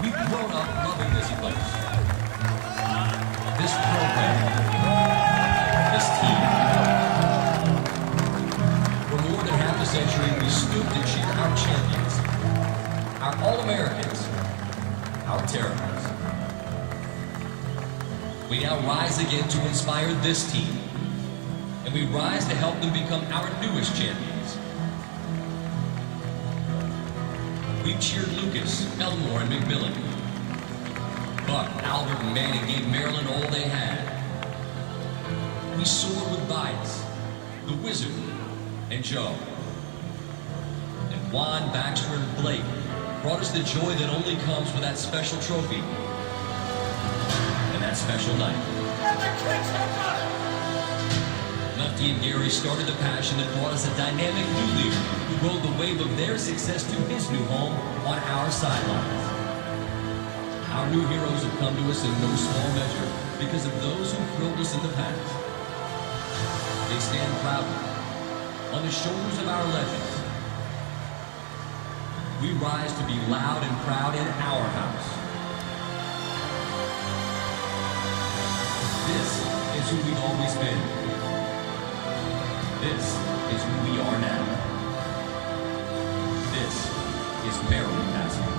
We've grown up loving this place, this program, this team. For more than half a century, we stood to cheer our champions, our All-Americans, our Terrapins. We now rise again to inspire this team, and we rise to help them become our newest champions. We've cheered Lucas, Elmore, and McMillan. Buck, Albert, and Manning gave Maryland all they had. We soared with Bias, the Wizard, and Joe. And Juan, Baxter, and Blake brought us the joy that only comes with that special trophy and that special night. Lefty and Gary started the passion that brought us a dynamic new leader who rode the wave of their success to his new home on our sidelines. Our new heroes have come to us in no small measure because of those who thrilled us in the past. They stand proudly on the shoulders of our legends. We rise to be loud and proud in our house. This is who we've always been. This is who we are now. This is Maryland basketball.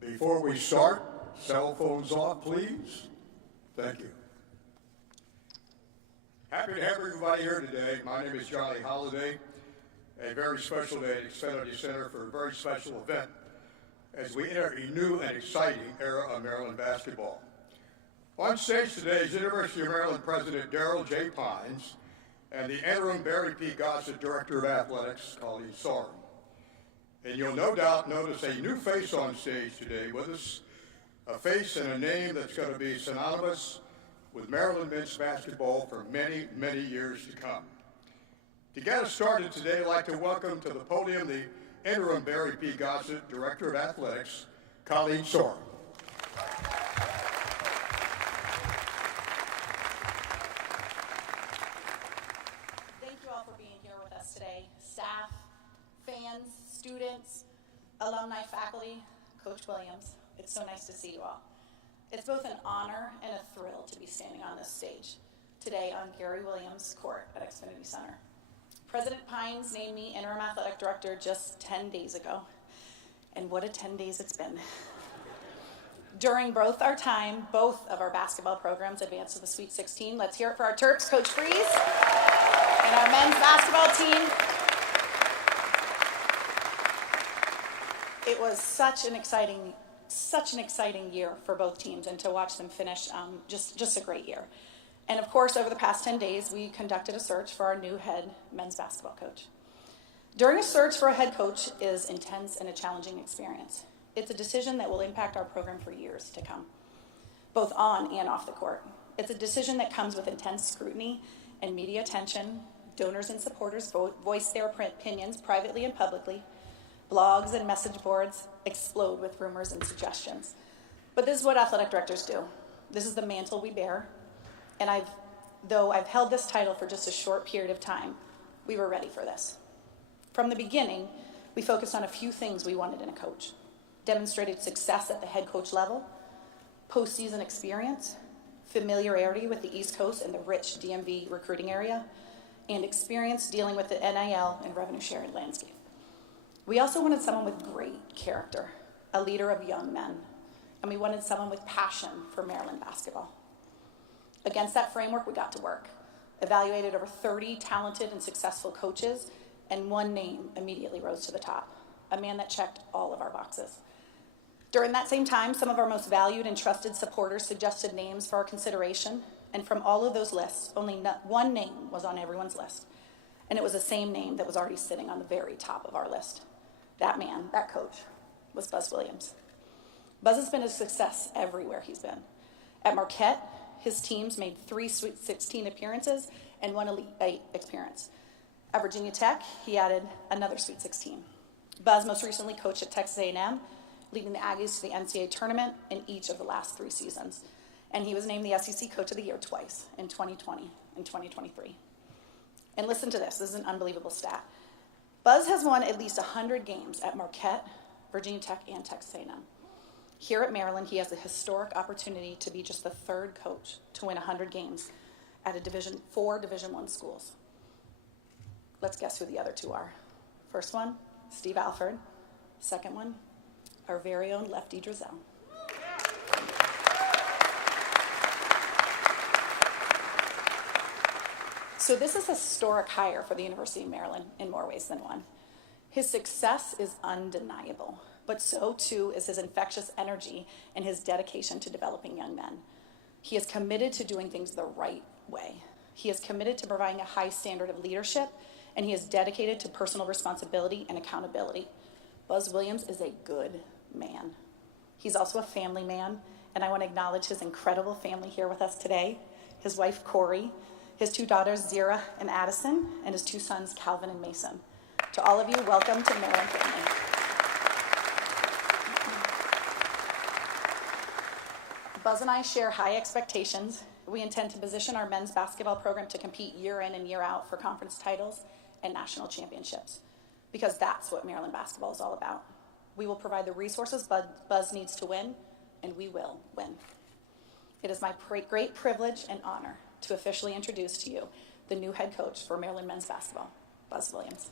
Before we start, cell phones off, please. Thank you. Happy to have everybody here today. My name is Johnny Holliday. A very special day at XFINITY Center for a very special event as we enter a new and exciting era of Maryland basketball. On stage today is University of Maryland President Darrell J. Pines and the interim Barry P. Gossett Director of Athletics, Colleen Sorum. And you'll no doubt notice a new face on stage today with us, a face and a name that's going to be synonymous with Maryland men's basketball for many, many years to come. To get us started today, I'd like to welcome to the podium the interim Barry P. Gossett Director of Athletics, Colleen Sorum. Thank you all for being here with us today. Staff, fans, students, alumni, faculty, Coach Williams, it's so nice to see you all. It's both an honor and a thrill to be standing on this stage today on Gary Williams' court at XFINITY Center. President Pines named me interim athletic director just 10 days ago, and what a 10 days it's been. During both our time, both of our basketball programs advanced to the Sweet 16. Let's hear it for our Terps, Coach Freeze, and our men's basketball team. It was such an exciting year for both teams, and to watch them finish just a great year. And of course, over the past 10 days, we conducted a search for our new head men's basketball coach. During a search for a head coach is intense and a challenging experience. It's a decision that will impact our program for years to come, both on and off the court. It's a decision that comes with intense scrutiny and media attention. Donors and supporters voice their opinions privately and publicly. Blogs and message boards explode with rumors and suggestions. But this is what athletic directors do. This is the mantle we bear. And though I've held this title for just a short period of time, we were ready for this. From the beginning, we focused on a few things we wanted in a coach. Demonstrated success at the head coach level, postseason experience, familiarity with the East Coast and the rich DMV recruiting area, and experience dealing with the NIL and revenue sharing landscape. We also wanted someone with great character, a leader of young men, and we wanted someone with passion for Maryland basketball. Against that framework, we got to work, evaluated over 30 talented and successful coaches, and one name immediately rose to the top, a man that checked all of our boxes. During that same time, some of our most valued and trusted supporters suggested names for our consideration, and from all of those lists, only one name was on everyone's list, and it was the same name that was already sitting on the very top of our list. That man, that coach, was Buzz Williams. Buzz has been a success everywhere he's been. At Marquette, his teams made 3 Sweet 16 appearances and 1 Elite 8 appearance. At Virginia Tech, he added another Sweet 16. Buzz most recently coached at Texas A&M, leading the Aggies to the NCAA tournament in each of the last 3 seasons. And he was named the SEC Coach of the Year twice, in 2020 and 2023. And listen to this is an unbelievable stat. Buzz has won at least 100 games at Marquette, Virginia Tech, and Texas A&M. Here at Maryland, he has a historic opportunity to be just the 3rd coach to win 100 games at a 4 Division I schools. Let's guess who the other 2 are. First one, Steve Alford. Second one, our very own Lefty Drizel. So this is a historic hire for the University of Maryland in more ways than one. His success is undeniable, but so too is his infectious energy and his dedication to developing young men. He is committed to doing things the right way. He is committed to providing a high standard of leadership, and he is dedicated to personal responsibility and accountability. Buzz Williams is a good man. He's also a family man, and I want to acknowledge his incredible family here with us today. His wife, Corey, his 2 daughters, Zira and Addison, and his 2 sons, Calvin and Mason. To all of you, welcome to Maryland family. Buzz and I share high expectations. We intend to position our men's basketball program to compete year in and year out for conference titles and national championships, because that's what Maryland basketball is all about. We will provide the resources Buzz needs to win, and we will win. It is my great privilege and honor to officially introduce to you the new head coach for Maryland men's basketball, Buzz Williams.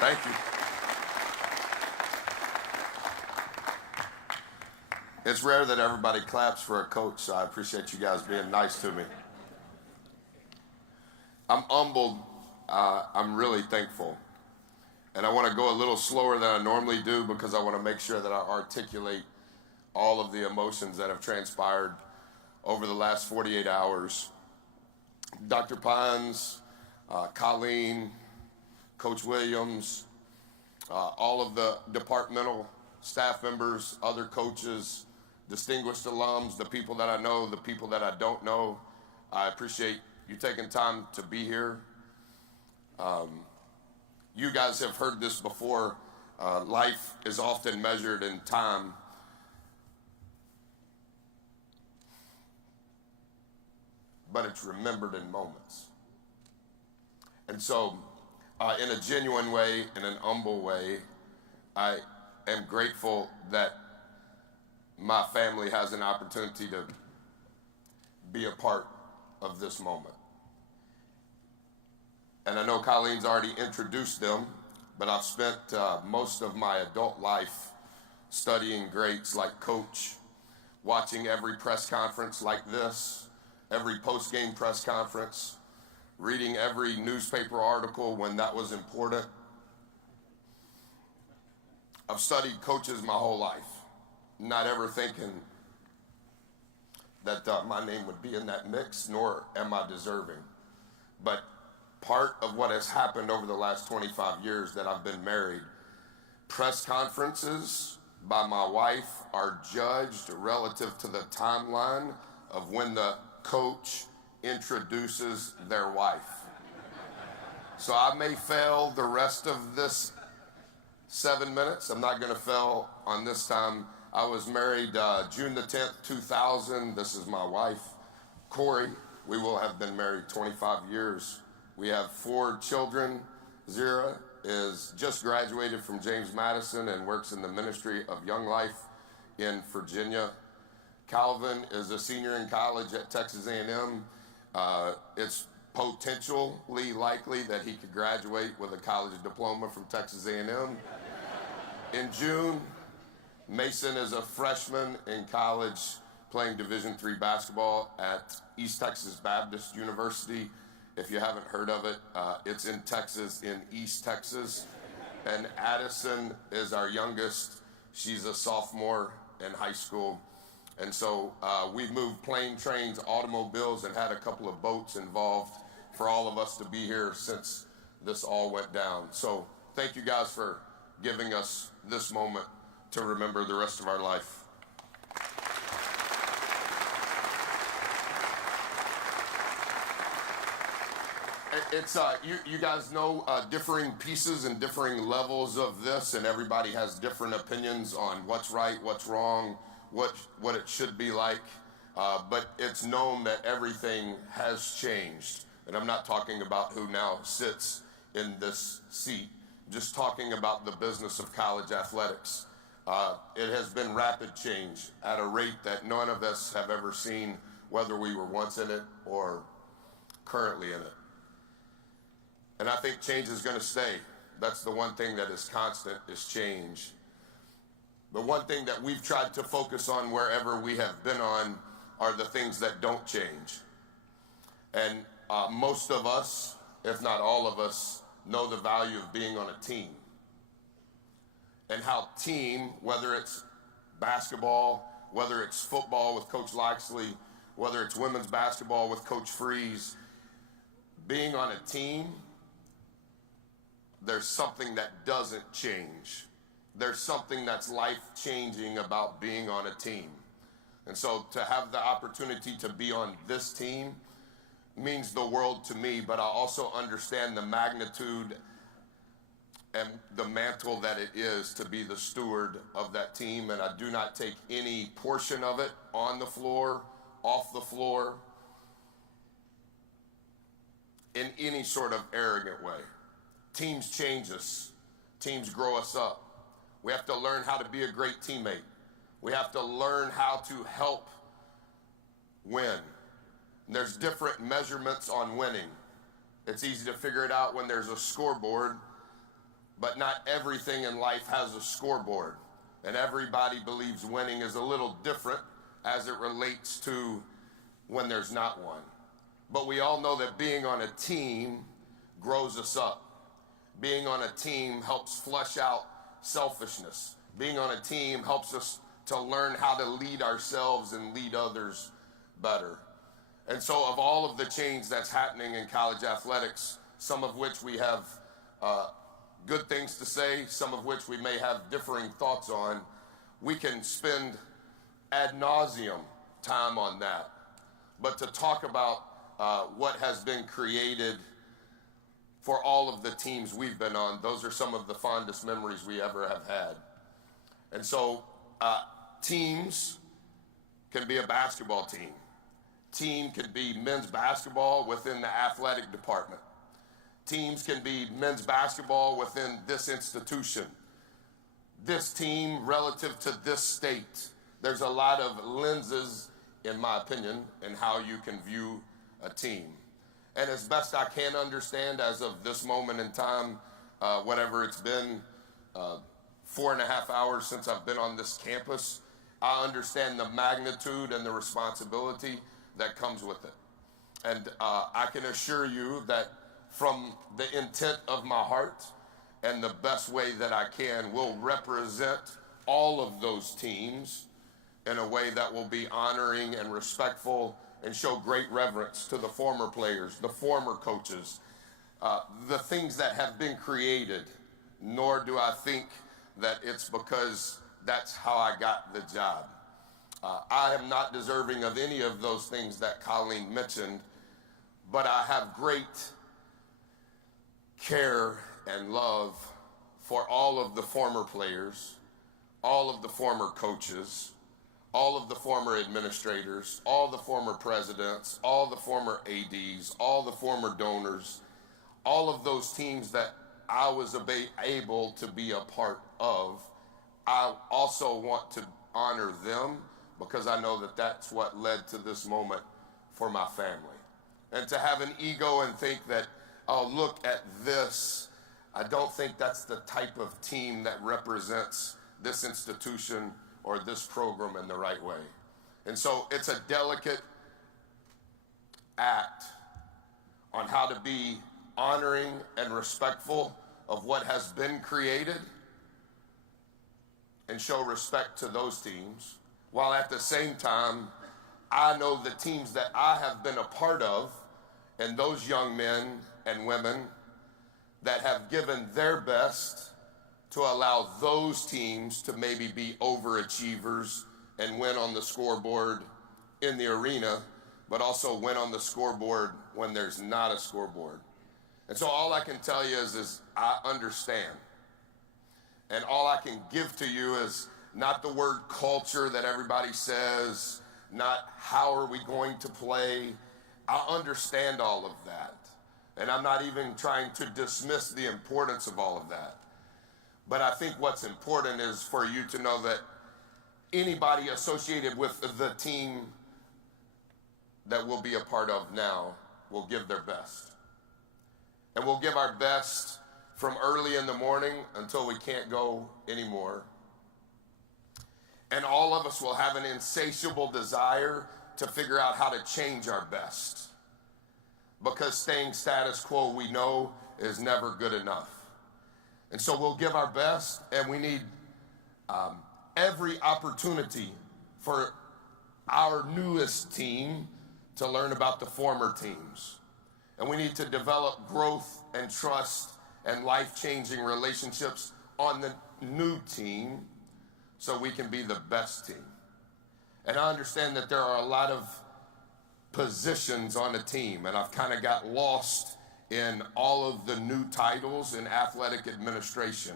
Thank you. It's rare that everybody claps for a coach, so I appreciate you guys being nice to me. I'm humbled. I'm really thankful. And I want to go a little slower than I normally do because I want to make sure that I articulate all of the emotions that have transpired over the last 48 hours. Dr. Pines, Colleen, Coach Williams, all of the departmental staff members, other coaches, distinguished alums, the people that I know, the people that I don't know. I appreciate you taking time to be here. You guys have heard this before. Life is often measured in time. But it's remembered in moments. And so, in a genuine way, in an humble way, I am grateful that my family has an opportunity to be a part of this moment. And I know Colleen's already introduced them, but I've spent most of my adult life studying greats like Coach, watching every press conference like this, every post-game press conference, reading every newspaper article when that was important. I've studied coaches my whole life, not ever thinking that my name would be in that mix, nor am I deserving. But part of what has happened over the last 25 years that I've been married, press conferences by my wife are judged relative to the timeline of when the coach introduces their wife. So I may fail the rest of this 7 minutes. I'm not going to fail on this time. I was married June the 10th, 2000. This is my wife, Corey. We will have been married 25 years. We have 4 children. Zira is just graduated from James Madison and works in the Ministry of Young Life in Virginia. Calvin is a senior in college at Texas A&M. It's potentially likely that he could graduate with a college diploma from Texas A&M. In June, Mason is a freshman in college playing Division III basketball at East Texas Baptist University. If you haven't heard of it, it's in Texas, in East Texas. And Addison is our youngest. She's a sophomore in high school. And so we've moved plane, trains, automobiles, and had a couple of boats involved for all of us to be here since this all went down. So thank you guys for giving us this moment to remember the rest of our life. It's you guys know differing pieces and differing levels of this, and everybody has different opinions on what's right, what's wrong, what it should be like. But it's known that everything has changed, and I'm not talking about who now sits in this seat. Just talking about the business of college athletics. It has been rapid change at a rate that none of us have ever seen, whether we were once in it or currently in it. And I think change is going to stay. That's the one thing that is constant, is change. The one thing that we've tried to focus on wherever we have been on are the things that don't change. And most of us, if not all of us, know the value of being on a team. And how team, whether it's basketball, whether it's football with Coach Loxley, whether it's women's basketball with Coach Freeze, being on a team, there's something that doesn't change. There's something that's life-changing about being on a team. And so to have the opportunity to be on this team means the world to me, but I also understand the magnitude and the mantle that it is to be the steward of that team, and I do not take any portion of it on the floor, off the floor, in any sort of arrogant way. Teams change us. Teams grow us up. We have to learn how to be a great teammate. We have to learn how to help win. And there's different measurements on winning. It's easy to figure it out when there's a scoreboard, but not everything in life has a scoreboard. And everybody believes winning is a little different as it relates to when there's not one. But we all know that being on a team grows us up. Being on a team helps flush out selfishness. Being on a team helps us to learn how to lead ourselves and lead others better. And so of all of the change that's happening in college athletics, some of which we have good things to say, some of which we may have differing thoughts on, we can spend ad nauseum time on that. But to talk about what has been created for all of the teams we've been on, those are some of the fondest memories we ever have had. And so teams can be a basketball team. Team can be men's basketball within the athletic department. Teams can be men's basketball within this institution. This team relative to this state. There's a lot of lenses, in my opinion, in how you can view a team. And as best I can understand as of this moment in time, whatever it's been, 4.5 hours since I've been on this campus, I understand the magnitude and the responsibility that comes with it. And I can assure you that from the intent of my heart and the best way that I can, will represent all of those teams in a way that will be honoring and respectful and show great reverence to the former players, the former coaches, the things that have been created, nor do I think that it's because that's how I got the job. I am not deserving of any of those things that Colleen mentioned, but I have great care and love for all of the former players, all of the former coaches, all of the former administrators, all the former presidents, all the former ADs, all the former donors, all of those teams that I was able to be a part of. I also want to honor them because I know that that's what led to this moment for my family. And to have an ego and think that, oh, look at this, I don't think that's the type of team that represents this institution or this program in the right way. And so it's a delicate act on how to be honoring and respectful of what has been created and show respect to those teams, while at the same time, I know the teams that I have been a part of and those young men and women that have given their best to allow those teams to maybe be overachievers and win on the scoreboard in the arena, but also win on the scoreboard when there's not a scoreboard. And so all I can tell you is I understand. And all I can give to you is not the word culture that everybody says, not how are we going to play. I understand all of that. And I'm not even trying to dismiss the importance of all of that. But I think what's important is for you to know that anybody associated with the team that we'll be a part of now will give their best. And we'll give our best from early in the morning until we can't go anymore. And all of us will have an insatiable desire to figure out how to change our best. Because staying status quo, we know, is never good enough. And so we'll give our best, and we need every opportunity for our newest team to learn about the former teams. And we need to develop growth and trust and life-changing relationships on the new team so we can be the best team. And I understand that there are a lot of positions on a team, and I've kind of got lost in all of the new titles in athletic administration.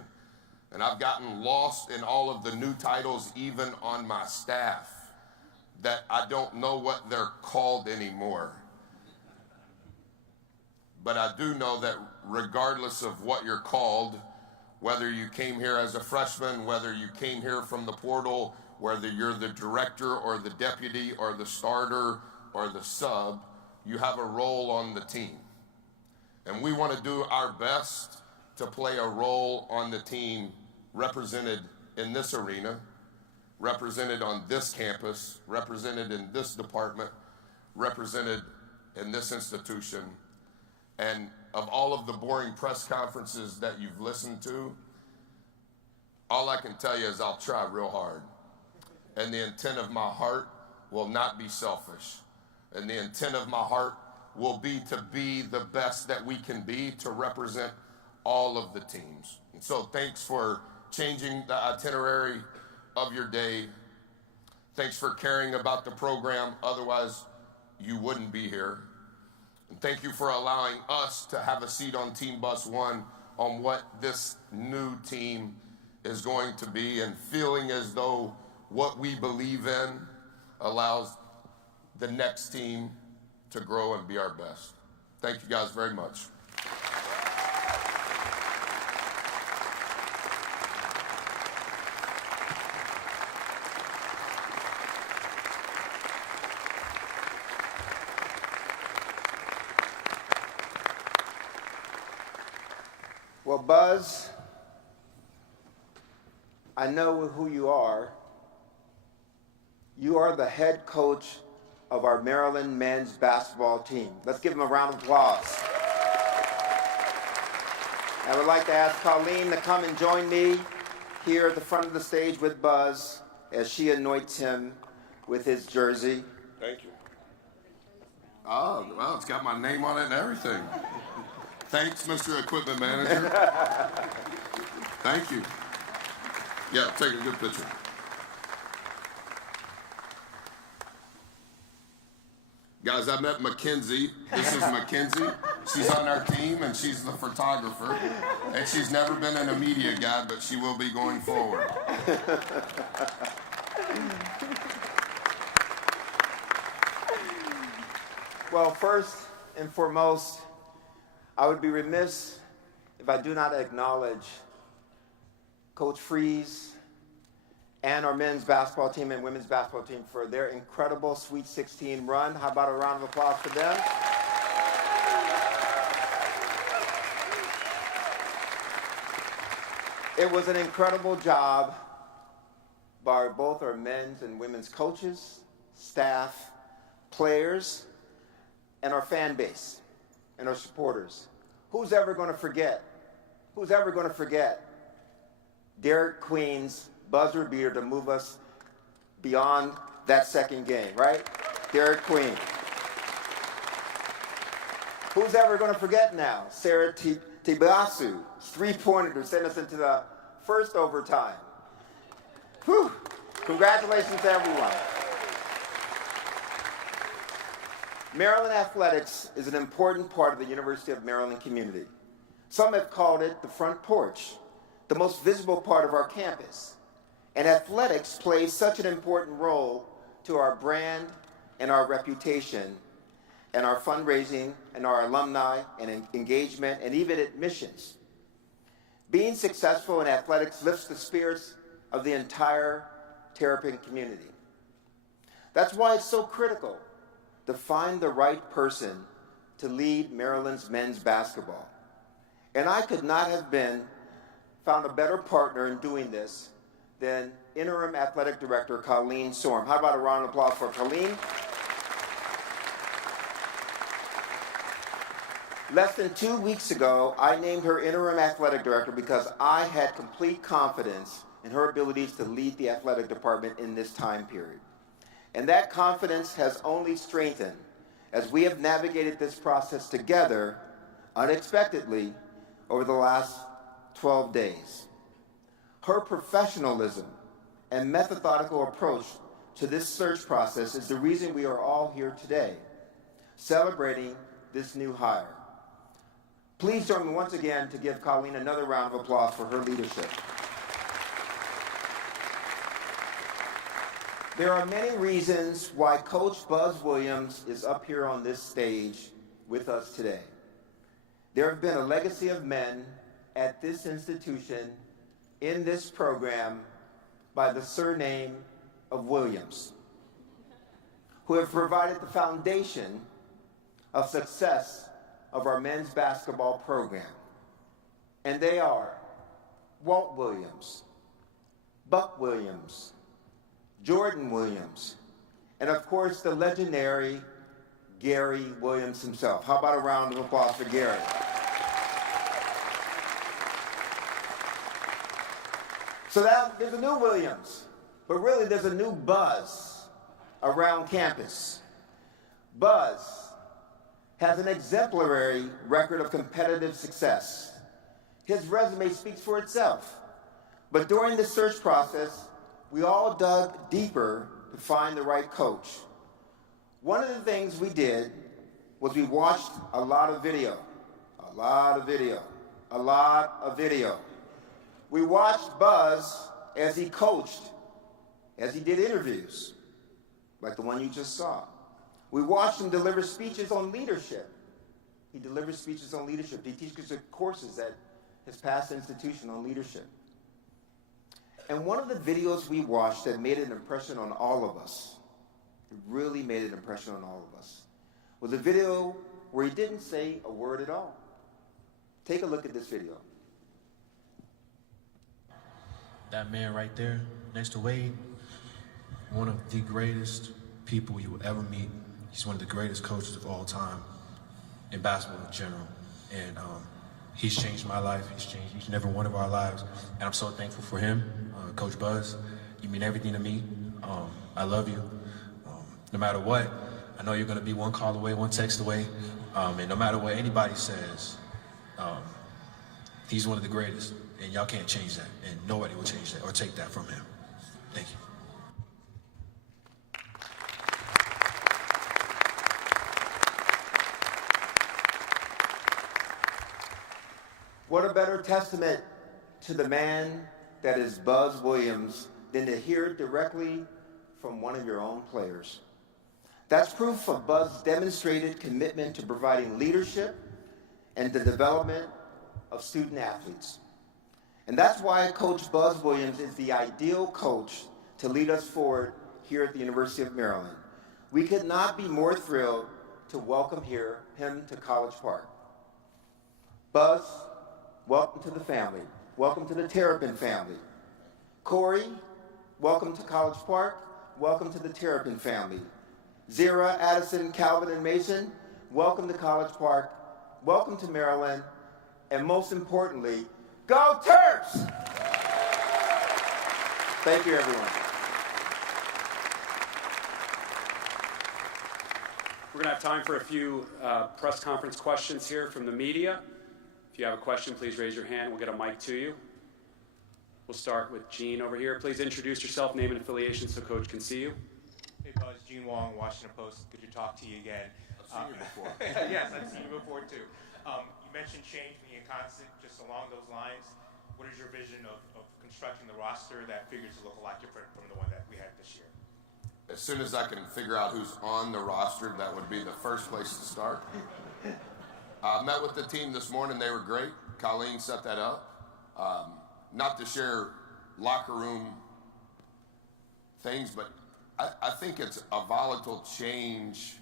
And I've gotten lost in all of the new titles even on my staff that I don't know what they're called anymore. But I do know that regardless of what you're called, whether you came here as a freshman, whether you came here from the portal, whether you're the director or the deputy or the starter or the sub, you have a role on the team. And we want to do our best to play a role on the team represented in this arena, represented on this campus, represented in this department, represented in this institution. And of all of the boring press conferences that you've listened to, all I can tell you is I'll try real hard. And the intent of my heart will not be selfish. And the intent of my heart will be to be the best that we can be to represent all of the teams. And so thanks for changing the itinerary of your day. Thanks for caring about the program. Otherwise, you wouldn't be here. And thank you for allowing us to have a seat on Team Bus One on what this new team is going to be, and feeling as though what we believe in allows the next team to grow and be our best. Thank you guys very much. Well, Buzz, I know who you are. You are the head coach of our Maryland men's basketball team. Let's give him a round of applause. I would like to ask Colleen to come and join me here at the front of the stage with Buzz as she anoints him with his jersey. Thank you. Oh, well, it's got my name on it and everything. Thanks, Mr. Equipment Manager. Thank you. Yeah, take a good picture. Guys, I met Mackenzie. This is Mackenzie. She's on our team, and she's the photographer. And she's never been in a media guide, but she will be going forward. Well, first and foremost, I would be remiss if I do not acknowledge Coach Freeze and our men's basketball team and women's basketball team for their incredible Sweet 16 run. How about a round of applause for them? It was an incredible job by both our men's and women's coaches, staff, players, and our fan base and our supporters. Who's ever going to forget? Who's ever going to forget Derek Queen's buzzer beater to move us beyond that second game, right? Derek Queen. Who's ever going to forget now? Sarah Tibasu, three-pointer to send us into the first overtime. Whew. Congratulations to everyone. Maryland athletics is an important part of the University of Maryland community. Some have called it the front porch, the most visible part of our campus. And athletics plays such an important role to our brand and our reputation and our fundraising and our alumni and engagement and even admissions. Being successful in athletics lifts the spirits of the entire Terrapin community. That's why it's so critical to find the right person to lead Maryland's men's basketball. And I could not have found a better partner in doing this than Interim Athletic Director Colleen Sorm. How about a round of applause for Colleen? Less than 2 weeks ago, I named her Interim Athletic Director because I had complete confidence in her abilities to lead the athletic department in this time period. And that confidence has only strengthened as we have navigated this process together unexpectedly over the last 12 days. Her professionalism and methodical approach to this search process is the reason we are all here today, celebrating this new hire. Please join me once again to give Colleen another round of applause for her leadership. There are many reasons why Coach Buzz Williams is up here on this stage with us today. There have been a legacy of men at this institution in this program by the surname of Williams, who have provided the foundation of success of our men's basketball program. And they are Walt Williams, Buck Williams, Jordan Williams, and of course the legendary Gary Williams himself. How about a round of applause for Gary? So now there's a new Williams, but really there's a new Buzz around campus. Buzz has an exemplary record of competitive success. His resume speaks for itself. But during the search process, we all dug deeper to find the right coach. One of the things we did was we watched a lot of video. We watched Buzz as he coached, as he did interviews, like the one you just saw. We watched him deliver speeches on leadership. He delivers speeches on leadership. He teaches courses at his past institution on leadership. And one of the videos we watched that made an impression on all of us, it really made an impression on all of us, was a video where he didn't say a word at all. Take a look at this video. That man right there, next to Wade, one of the greatest people you will ever meet. He's one of the greatest coaches of all time in basketball in general. And he's changed my life. He's changed each and every one of our lives. And I'm so thankful for him. Coach Buzz, you mean everything to me. I love you. No matter what, I know you're going to be one call away, one text away. And no matter what anybody says, he's one of the greatest. And y'all can't change that. And nobody will change that or take that from him. Thank you. What a better testament to the man that is Buzz Williams than to hear it directly from one of your own players. That's proof of Buzz's demonstrated commitment to providing leadership and the development of student athletes. And that's why Coach Buzz Williams is the ideal coach to lead us forward here at the University of Maryland. We could not be more thrilled to welcome him to College Park. Buzz, welcome to the family. Welcome to the Terrapin family. Corey, welcome to College Park. Welcome to the Terrapin family. Zira, Addison, Calvin, and Mason, welcome to College Park. Welcome to Maryland. And most importantly, go Terps! Thank you, everyone. We're We're going to have time for a few press conference questions here from the media. If you have a question, please raise your hand. We'll get a mic to you. We'll start with Gene over here. Please introduce yourself, name and affiliation so Coach can see you. Hey Buzz, Gene Wong, Washington Post. Good to talk to you again. I've seen you before. Yes, I've seen you before too. You mentioned change being constant, just along those lines. What is your vision of constructing the roster that figures to look a lot different from the one that we had this year? As soon as I can figure out who's on the roster, that would be the first place to start. I met with the team this morning. They were great. Colleen set that up. Not to share locker room things, but I think it's a volatile change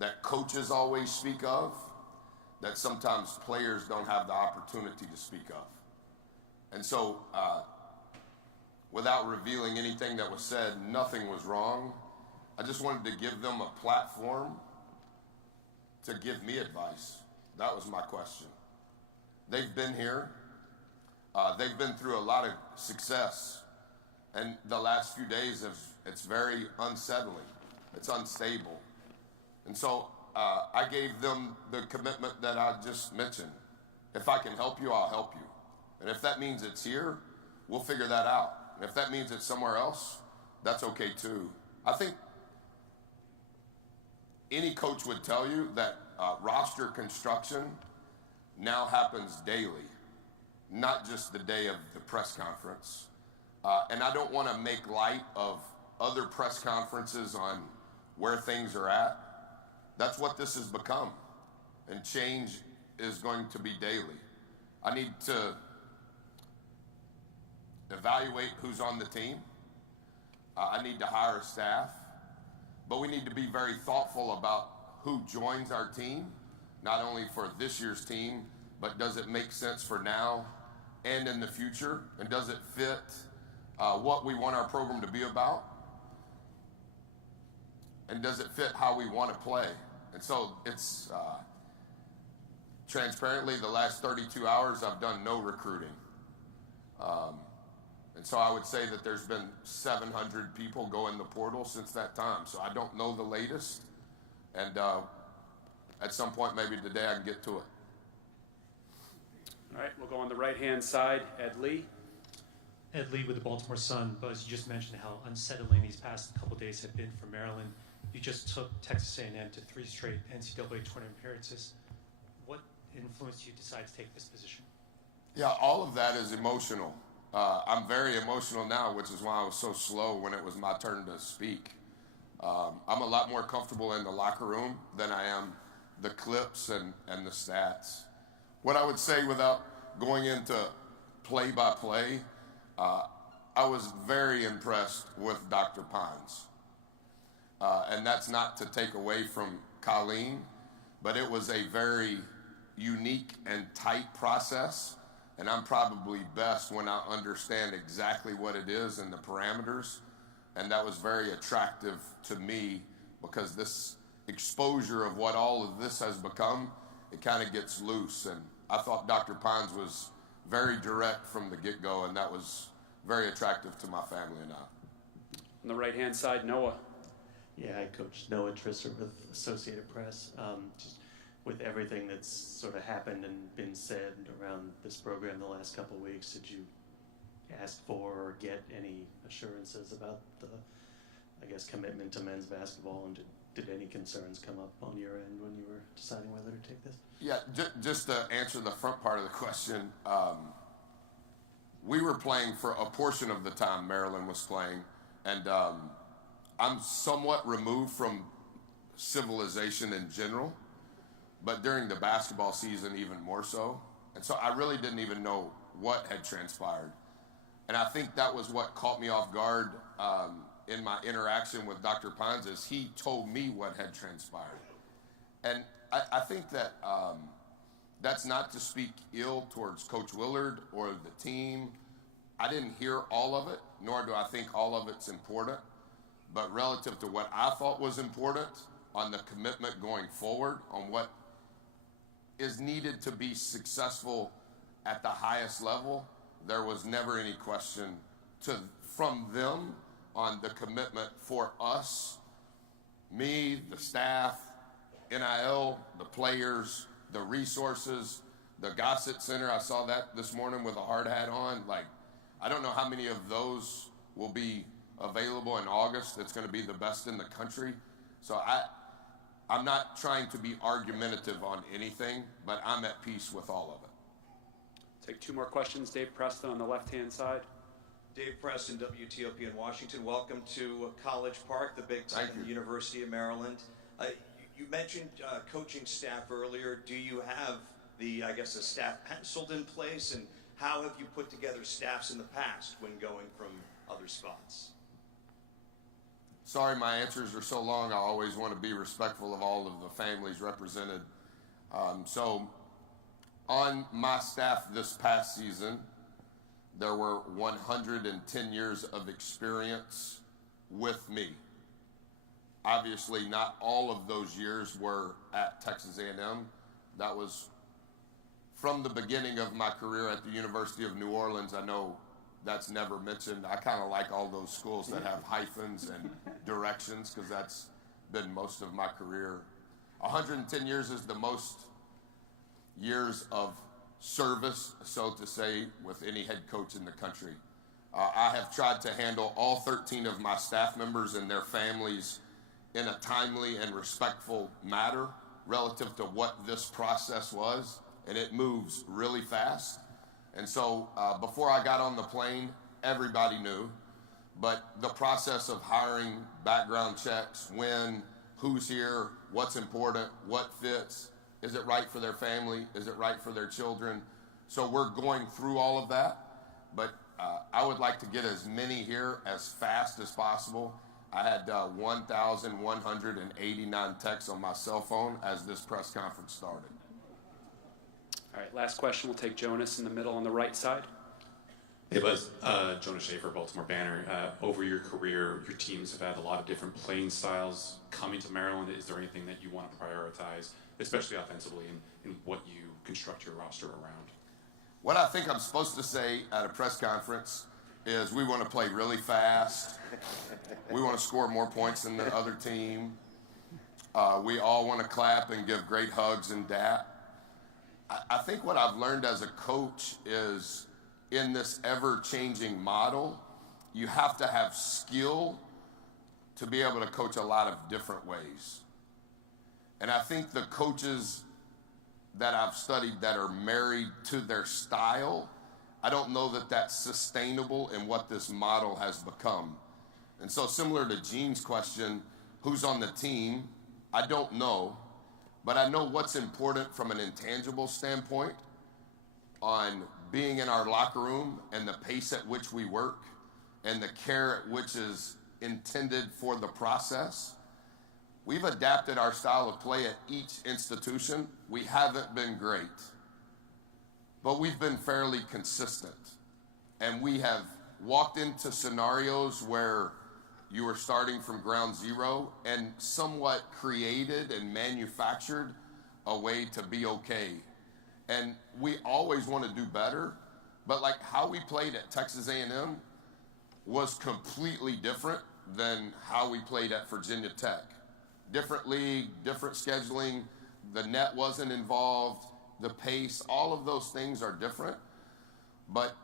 that coaches always speak of, that sometimes players don't have the opportunity to speak of. And so, without revealing anything that was said, nothing was wrong. I just wanted to give them a platform to give me advice. That was my question. They've been here. They've been through a lot of success. And the last few days, it's very unsettling. It's unstable. And so I gave them the commitment that I just mentioned. If I can help you, I'll help you. And if that means it's here, we'll figure that out. And if that means it's somewhere else, that's okay too. I think any coach would tell you that roster construction now happens daily, not just the day of the press conference. And I don't want to make light of other press conferences on where things are at. That's what this has become. And change is going to be daily. I need to evaluate who's on the team. I need to hire a staff. But we need to be very thoughtful about who joins our team, not only for this year's team, but does it make sense for now and in the future? And does it fit what we want our program to be about? And does it fit how we want to play? And so it's transparently, the last 32 hours, I've done no recruiting. And so I would say that there's been 700 people go in the portal since that time. So I don't know the latest. And at some point, maybe today, I can get to it. All right, we'll go on the right-hand side. Ed Lee. Ed Lee with the Baltimore Sun. Buzz, you just mentioned how unsettling these past couple of days have been for Maryland. You just took Texas A&M to 3 straight NCAA tournament appearances. What influenced you to decide to take this position? Yeah, all of that is emotional. I'm very emotional now, which is why I was so slow when it was my turn to speak. I'm a lot more comfortable in the locker room than I am the clips and the stats. What I would say without going into play-by-play, I was very impressed with Dr. Pines. And that's not to take away from Colleen, but it was a very unique and tight process. And I'm probably best when I understand exactly what it is and the parameters. And that was very attractive to me because this exposure of what all of this has become, it kind of gets loose. And I thought Dr. Pines was very direct from the get-go, and that was very attractive to my family and I. On the right-hand side, Noah. Yeah, hi, Coach. Noah Trisser with Associated Press. Just with everything that's sort of happened and been said around this program the last couple of weeks, did you ask for or get any assurances about the, I guess, commitment to men's basketball, and did any concerns come up on your end when you were deciding whether to take this? Yeah, just to answer the front part of the question, we were playing for a portion of the time Maryland was playing, and I'm somewhat removed from civilization in general, but during the basketball season even more so. And so I really didn't even know what had transpired. And I think that was what caught me off guard in my interaction with Dr. Pines, is he told me what had transpired. And I think that that's not to speak ill towards Coach Willard or the team. I didn't hear all of it, nor do I think all of it's important. But relative to what I thought was important on the commitment going forward, on what is needed to be successful at the highest level, there was never any question from them on the commitment for us, me, the staff, NIL, the players, the resources, the Gossett Center. I saw that this morning with a hard hat on. Like, I don't know how many of those will be available in August. It's going to be the best in the country. So I'm not trying to be argumentative on anything, but I'm at peace with all of it. Take two more questions. Dave Preston on the left-hand side. Dave Preston, WTOP in Washington. Welcome to College Park, the Big Ten, the University of Maryland. You mentioned coaching staff earlier. Do you have the staff penciled in place, and how have you put together staffs in the past when going from other spots? Sorry, my answers are so long. I always want to be respectful of all of the families represented. So on my staff this past season, there were 110 years of experience with me. Obviously, not all of those years were at Texas A&M. That was from the beginning of my career at the University of New Orleans. I know that's never mentioned. I kind of like all those schools that have hyphens and directions, because that's been most of my career. 110 years is the most years of service, so to say, with any head coach in the country. I have tried to handle all 13 of my staff members and their families in a timely and respectful manner relative to what this process was, and it moves really fast. And so before I got on the plane, everybody knew, but the process of hiring, background checks, when, who's here, what's important, what fits, is it right for their family, is it right for their children? So we're going through all of that, but I would like to get as many here as fast as possible. I had 1,189 texts on my cell phone as this press conference started. All right, last question. We'll take Jonas in the middle on the right side. Hey, Buzz. Jonas Schaefer, Baltimore Banner. Over your career, your teams have had a lot of different playing styles. Coming to Maryland, is there anything that you want to prioritize, especially offensively, in what you construct your roster around? What I think I'm supposed to say at a press conference is we want to play really fast. We want to score more points than the other team. We all want to clap and give great hugs and dap. I think what I've learned as a coach is, in this ever-changing model, you have to have skill to be able to coach a lot of different ways. And I think the coaches that I've studied that are married to their style, I don't know that that's sustainable in what this model has become. And so, similar to Gene's question, who's on the team, I don't know, but I know what's important from an intangible standpoint on being in our locker room and the pace at which we work and the care at which is intended for the process. We've adapted our style of play at each institution. We haven't been great, but we've been fairly consistent. And we have walked into scenarios where you were starting from ground zero and somewhat created and manufactured a way to be okay. And we always want to do better, but like how we played at Texas A&M was completely different than how we played at Virginia Tech. Different league, different scheduling, the net wasn't involved, the pace, all of those things are different. But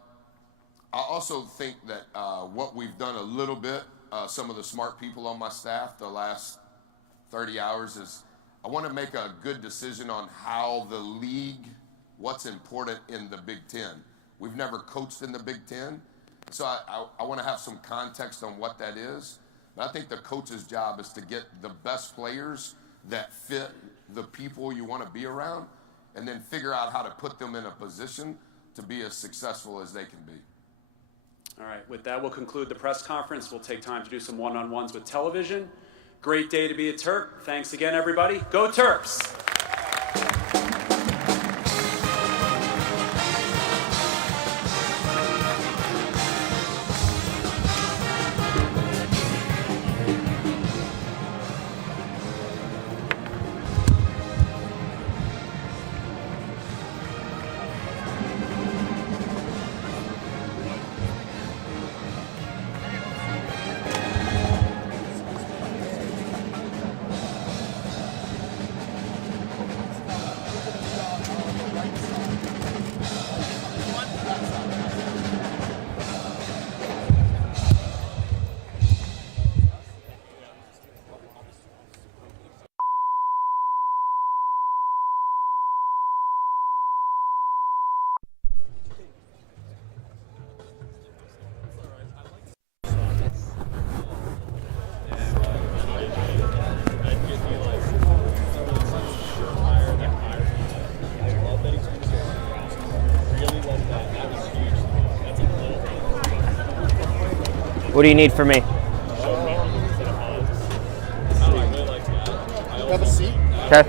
I also think that what we've done a little bit, some of the smart people on my staff the last 30 hours, is I want to make a good decision on how the league, what's important in the Big Ten. We've never coached in the Big Ten, so I want to have some context on what that is. But I think the coach's job is to get the best players that fit the people you want to be around, and then figure out how to put them in a position to be as successful as they can be. All right, with that, we'll conclude the press conference. We'll take time to do some one-on-ones with television. Great day to be a Terp. Thanks again, everybody. Go Terps! What do you need from me? Have a seat. Okay.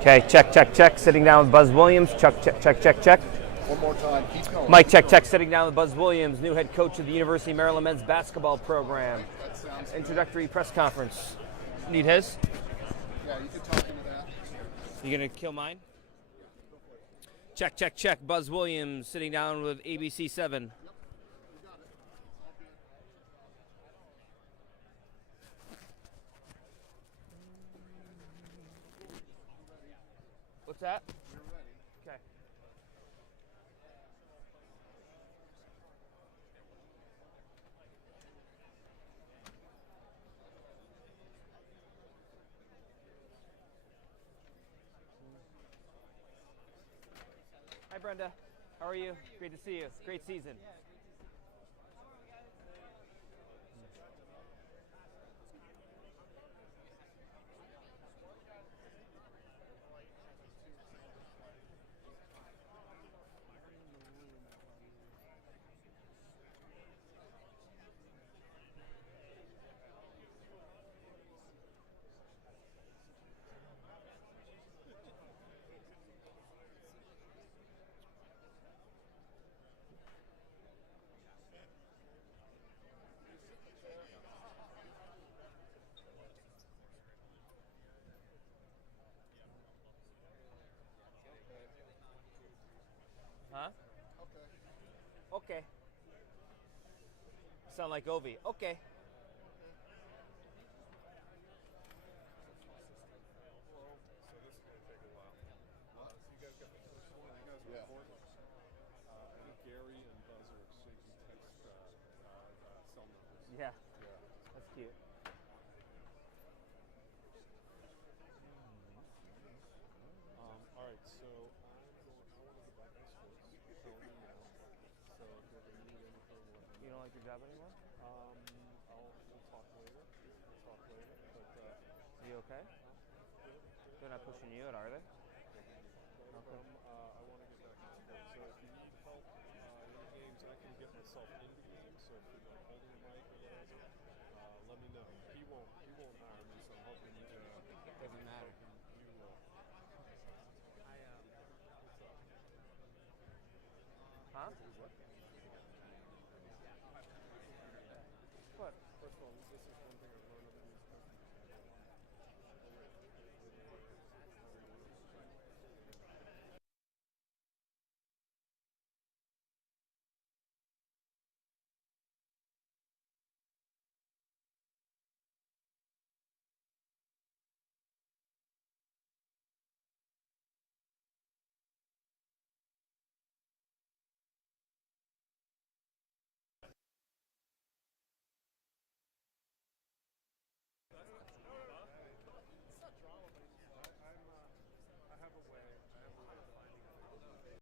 Okay, check. Sitting down with Buzz Williams. Check. One more time. Keep going. Mike, check. Sitting down with Buzz Williams, new head coach of the University of Maryland men's basketball program. Introductory press conference. Need his? Yeah, you can talk into that. You gonna kill mine? Check. Buzz Williams sitting down with ABC 7. What's that? Okay. Hi, Brenda. How are you? Great to see you. Great season. Huh? Okay. Sound like Ovi. Okay. Yeah. That's cute. All right, so I want to go back to sports. Tell me now. So if you ever need anything, let me You don't like your job anymore? we'll talk later. But You okay? They're not pushing you out, are they? I want to get back to sports. So if you need help in the games, I can get myself into games. So if you're holding a mic or whatever, let me know. He won't hire me, so I'm hoping you. Doesn't matter. You will. Huh? What? First of all, this is one thing I've learned